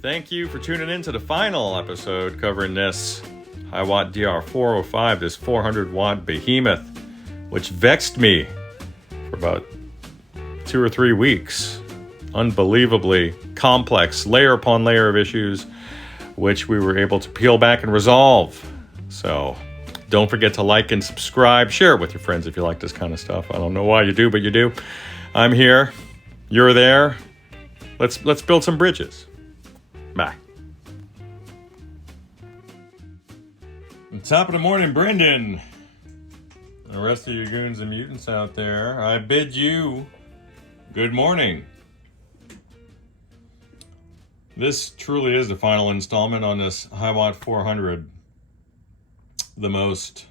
Thank you for tuning in to the final episode covering this Hiwatt DR405, this 400-watt behemoth, which vexed me for about 2 or 3 weeks. Unbelievably complex, layer upon layer of issues, which we were able to peel back and resolve. So don't forget to like and subscribe. Share it with your friends if you like this kind of stuff. I don't know why you do, but you do. I'm here. You're there. Let's build some bridges. Bye. Top of the morning, Brendan. The rest of you goons and mutants out there, I bid you good morning. This truly is the final installment on this Hiwatt 400. The most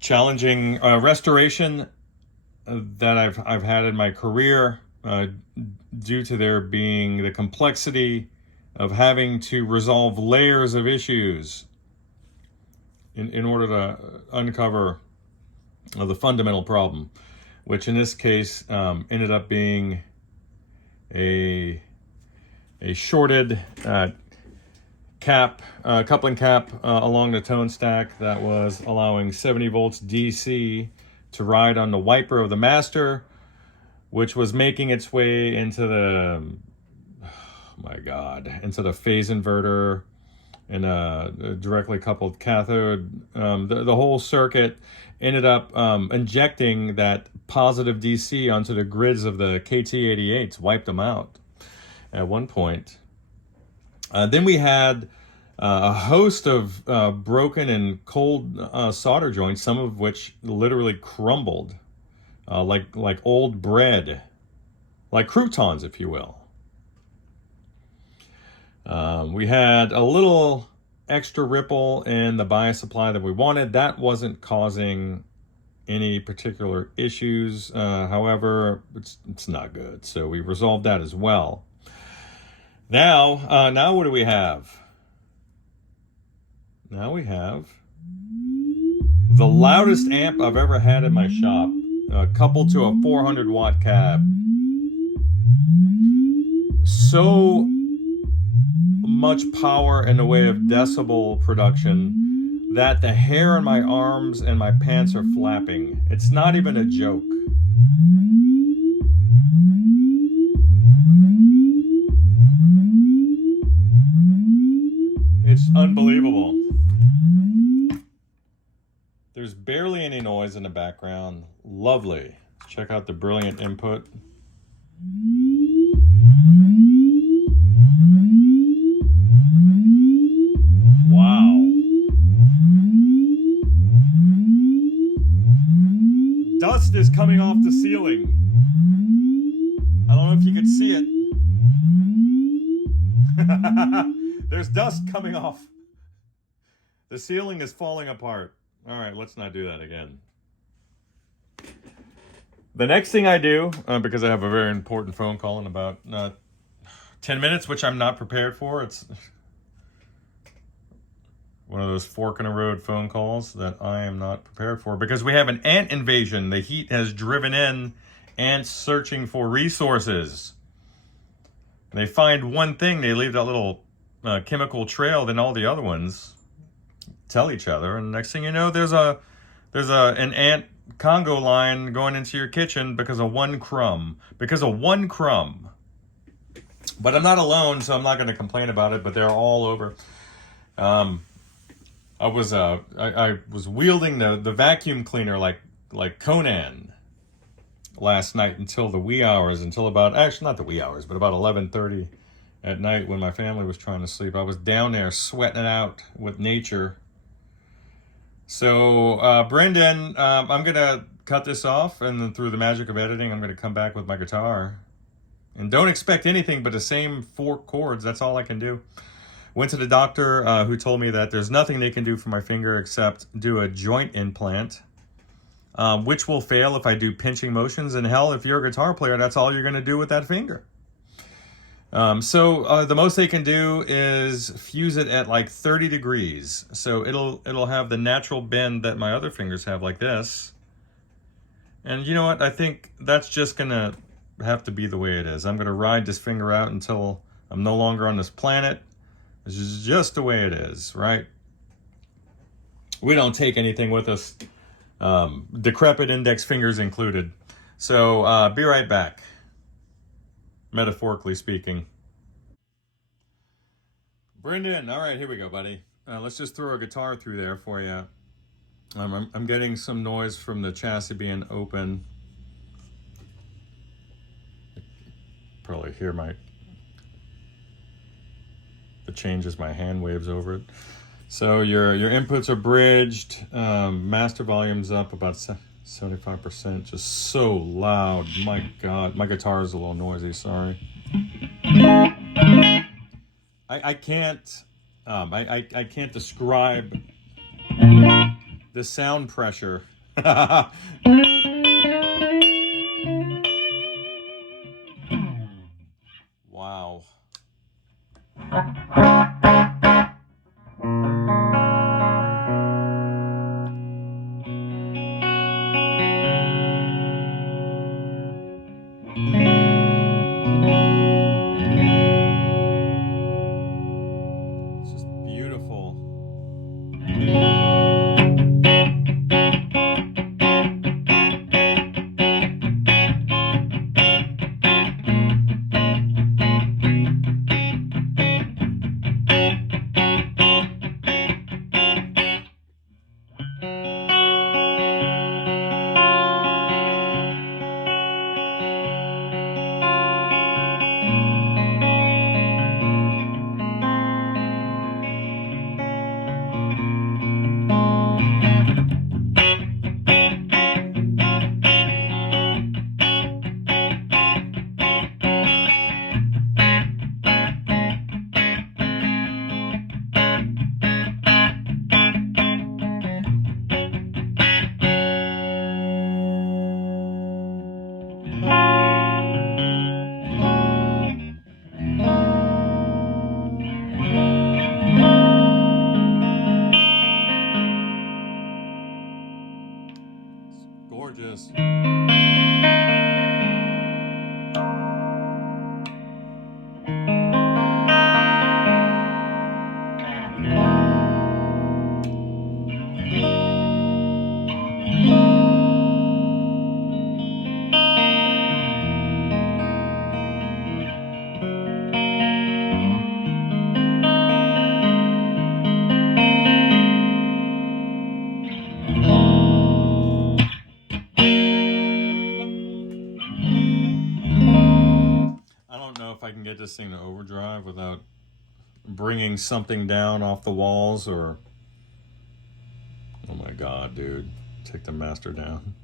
challenging restoration that I've had in my career, due to there being the complexity of having to resolve layers of issues in order to uncover the fundamental problem, which in this case ended up being a shorted coupling cap along the tone stack that was allowing 70 volts DC to ride on the wiper of the master, which was making its way into the, into the phase inverter and a directly coupled cathode. The whole circuit ended up injecting that positive DC onto the grids of the KT88s, wiped them out at one point. Then we had a host of broken and cold solder joints, some of which literally crumbled. Like old bread, like croutons, if you will. We had a little extra ripple in the bias supply that we wanted. That wasn't causing any particular issues. However, it's not good. So we resolved that as well. Now what do we have? Now we have the loudest amp I've ever had in my shop. Coupled to a 400-watt cab. So much power in the way of decibel production that the hair on my arms and my pants are flapping. It's not even a joke. It's unbelievable. There's barely any noise in the background. Lovely. Check out the brilliant input. Wow. Dust is coming off the ceiling. I don't know if you can see it. There's dust coming off. The ceiling is falling apart. All right, let's not do that again. The next thing I do, because I have a very important phone call in about 10 minutes, which I'm not prepared for. It's one of those fork-in-the-road phone calls that I am not prepared for, because we have an ant invasion. The heat has driven in ants searching for resources. And they find one thing, they leave that little chemical trail, then all the other ones tell each other, and next thing you know, there's an ant Congo line going into your kitchen because of one crumb. But I'm not alone, so I'm not going to complain about it. But they're all over. I was wielding the vacuum cleaner like Conan last night until the wee hours, about 11:30 at night when my family was trying to sleep. I was down there sweating it out with nature. So, Brendan, I'm going to cut this off, and then through the magic of editing, I'm going to come back with my guitar. And don't expect anything but the same 4 chords. That's all I can do. Went to the doctor, who told me that there's nothing they can do for my finger except do a joint implant, which will fail if I do pinching motions. And hell, if you're a guitar player, that's all you're going to do with that finger. So the most they can do is fuse it at like 30 degrees. So it'll have the natural bend that my other fingers have, like this. And you know what? I think that's just going to have to be the way it is. I'm going to ride this finger out until I'm no longer on this planet. This is just the way it is, right? We don't take anything with us, decrepit index fingers included. So be right back, metaphorically speaking. Brendan, all right, here we go, buddy. Let's just throw a guitar through there for you. I'm getting some noise from the chassis being open. Probably hear it changes my hand waves over it. So your inputs are bridged. Master volume's up about 75%. Just so loud. My God, my guitar is a little noisy. Sorry. I can't I can't describe the sound pressure. Wow. It's just beautiful. Gorgeous. If I can get this thing to overdrive without bringing something down off the walls, or oh my God, dude, take the master down.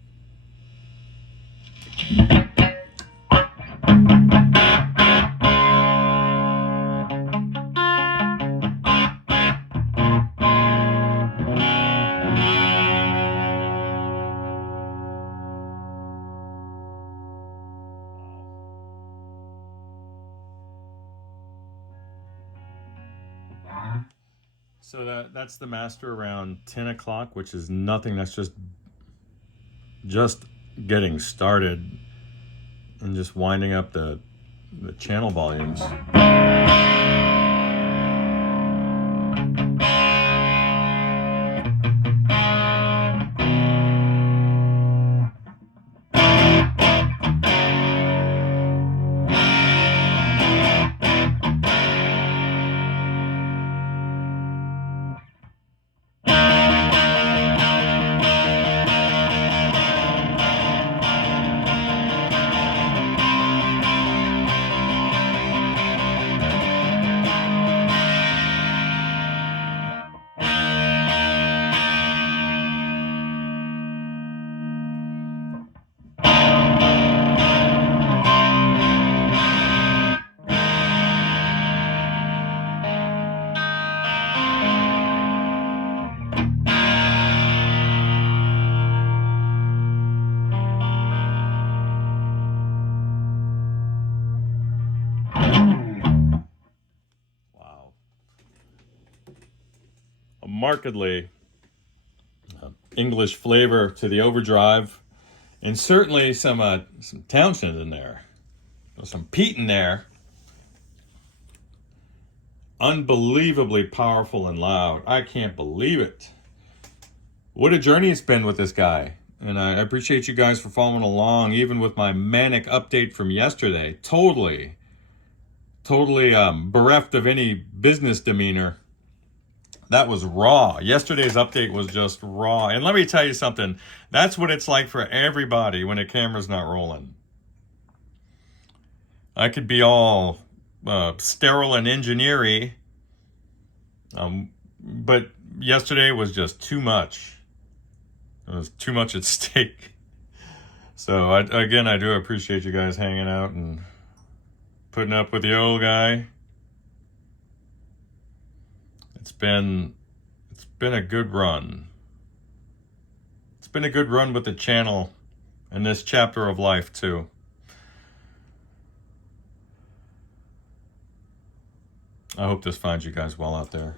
So that's the master around 10 o'clock, which is nothing. That's just getting started and just winding up the channel volumes. Markedly English flavor to the overdrive, and certainly some Townsend in there, some Pete in there. unbelievably powerful and loud. I can't believe it. What a journey it's been with this guy. And I appreciate you guys for following along, even with my manic update from yesterday. Totally bereft of any business demeanor. That was raw. Yesterday's update was just raw. And let me tell you something. That's what it's like for everybody when a camera's not rolling. I could be all sterile and engineering, but yesterday was just too much. There was too much at stake. So again, I do appreciate you guys hanging out and putting up with the old guy. It's been a good run. It's been a good run with the channel and this chapter of life too. I hope this finds you guys well out there.